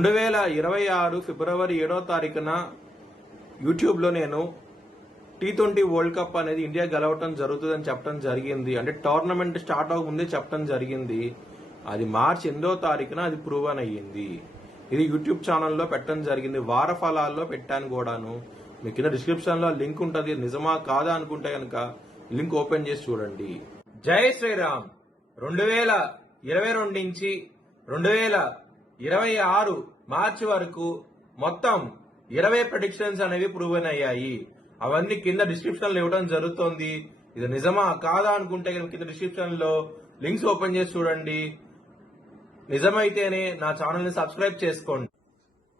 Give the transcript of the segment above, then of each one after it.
2026 ఫిబ్రవరి 7వ తారీఖున యూట్యూబ్లో నేను T20 వరల్డ్ కప్ అనేది ఇండియా గెలవటం జరుగుతుందని చెప్పడం జరిగింది. అంటే టోర్నమెంట్ స్టార్ట్ అవ్వకముందే చెప్పడం జరిగింది. అది మార్చి 8వ తారీఖున అది ప్రూవన్ అయ్యింది. ఇది యూట్యూబ్ ఛానల్లో పెట్టడం జరిగింది. వార ఫలాల్లో పెట్టాను కూడాను. మీకు కింద డిస్క్రిప్షన్లో లింక్ ఉంటుంది. నిజమా కాదా అనుకుంటే కనుక లింక్ ఓపెన్ చేసి చూడండి. జై శ్రీరామ్. 2022 నుంచి 2026 మార్చి వరకు మొత్తం 20 ప్రెడిక్షన్స్ అనేవి ప్రూవెన్ అయ్యాయి. అవన్నీ కింద డిస్క్రిప్షన్ లో ఇవ్వడం జరుగుతోంది. ఇది నిజమా కాదా అనుకుంటే కింద డిస్క్రిప్షన్ లో లింక్స్ ఓపెన్ చేసి చూడండి. నిజమైతేనే నా ఛానల్ ని సబ్స్క్రైబ్ చేసుకోండి.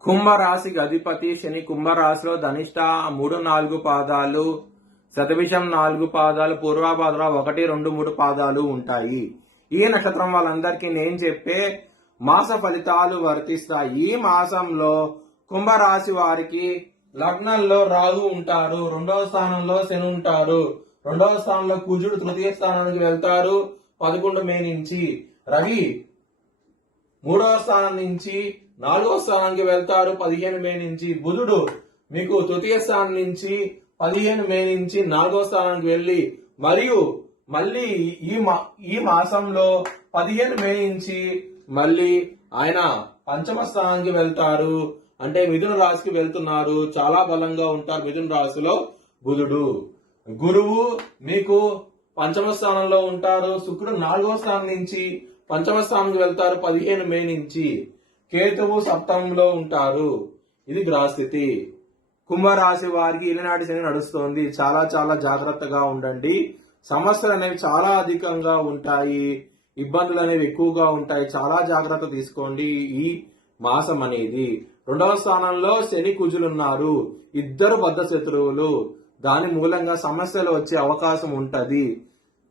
కుంభరాశికి అధిపతి శని. కుంభరాశిలో ధనిష్ట 3-4 పాదాలు, శతభిషం 4 పాదాలు, పూర్వభాద్ర 1, 2, 3 పాదాలు ఉంటాయి. ఈ నక్షత్రం వాళ్ళందరికీ నేను చెప్పే మాస ఫలితాలు వర్తిస్తాయి. ఈ మాసంలో కుంభరాశి వారికి లగ్నంలో రాహు ఉంటారు, 2వ స్థానంలో శని ఉంటారు, 2వ స్థానంలో కుజుడు తృతీయ స్థానానికి వెళ్తారు 11 మే నుంచి. రవి 3వ స్థానం నుంచి 4వ స్థానానికి వెళ్తారు 15 మే నుంచి. బుధుడు మీకు తృతీయ స్థానం నుంచి 15 మే నుంచి 4వ స్థానానికి వెళ్లి మరియు మళ్ళీ ఈ మాసంలో 15 మే నుంచి మళ్ళీ ఆయన పంచమ స్థానానికి వెళ్తారు. అంటే మిథున రాశికి వెళ్తున్నారు. చాలా బలంగా ఉంటారు మిథున రాశిలో బుధుడు. గురువు మీకు పంచమ స్థానంలో ఉంటారు. శుక్రుడు 4వ స్థానం నుంచి పంచమ స్థానానికి వెళ్తారు 15 మే నుంచి. కేతువు సప్తమంలో ఉంటారు. ఇది గ్రహస్థితి. కుంభరాశి వారికి ఇలనాటి శని నడుస్తోంది. చాలా చాలా జాగ్రత్తగా ఉండండి. సమస్యలు అనేవి చాలా అధికంగా ఉంటాయి. ఇబ్బందులు అనేవి ఎక్కువగా ఉంటాయి. చాలా జాగ్రత్త తీసుకోండి. ఈ మాసం అనేది 2వ స్థానంలో శని కుజులున్నారు. ఇద్దరు బద్ధ శత్రువులు. దాని మూలంగా సమస్యలు వచ్చే అవకాశం ఉంటది.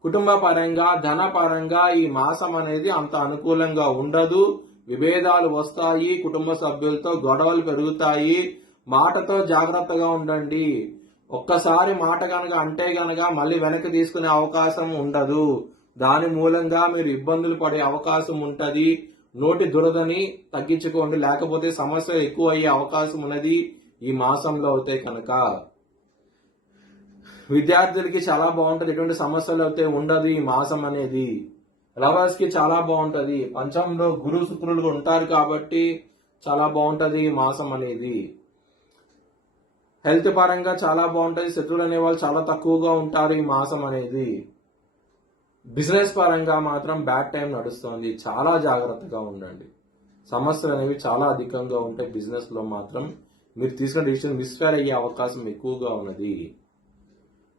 కుటుంబ పరంగా ధన పరంగా ఈ మాసం అనేది అంత అనుకూలంగా ఉండదు. విభేదాలు వస్తాయి. కుటుంబ సభ్యులతో గొడవలు పెరుగుతాయి. మాటతో జాగ్రత్తగా ఉండండి. ఒక్కసారి మాట గనక అంటే గనక మళ్ళీ వెనక్కి తీసుకునే అవకాశం ఉండదు. దాని మూలంగా మీరు ఇబ్బందులు పడే అవకాశం ఉంటది. నోటి దురదని తగ్గించుకోండి, లేకపోతే సమస్య ఎక్కువ అయ్యే అవకాశం ఉన్నది ఈ మాసంలో అయితే కనుక. విద్యార్థులకి చాలా బాగుంటది. ఎటువంటి సమస్యలు అయితే ఉండదు ఈ మాసం అనేది. లవర్స్ కి చాలా బాగుంటది. పంచంలో గురు శుక్రులు ఉంటారు కాబట్టి చాలా బాగుంటది ఈ మాసం అనేది. హెల్త్ పరంగా చాలా బాగుంటది. శత్రువులు అనే వాళ్ళు చాలా తక్కువగా ఉంటారు ఈ మాసం అనేది. బిజినెస్ పరంగా మాత్రం బ్యాడ్ టైం నడుస్తుంది. చాలా జాగ్రత్తగా ఉండండి. సమస్యలు అనేవి చాలా అధికంగా ఉంటాయి. బిజినెస్ లో మాత్రం మీరు తీసుకున్న డిసిషన్ మిస్ఫైర్ అయ్యే అవకాశం ఎక్కువగా ఉన్నది.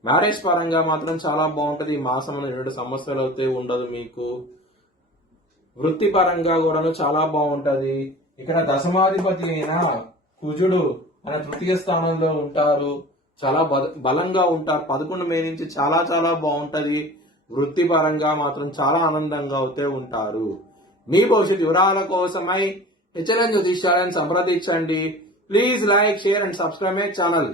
మ్యారేజ్ పరంగా మాత్రం చాలా బాగుంటది ఈ మాసం అనేది. సమస్యలు అయితే ఉండదు మీకు. వృత్తి పరంగా కూడా చాలా బాగుంటది. ఇక్కడ దశమాధిపతి అయిన కుజుడు ఆయన తృతీయ స్థానంలో ఉంటారు. చాలా బలంగా ఉంటారు. 11 మే నుంచి చాలా చాలా బాగుంటది. వృత్తి పరంగా మాత్రం చాలా ఆనందంగా అవుతే ఉంటారు. మీ భవిష్యత్ వివరాల కోసమై హెచ్ఎల్ఎన్ జ్యోతిష్యాలను సంప్రదించండి. Please like, share and subscribe my channel.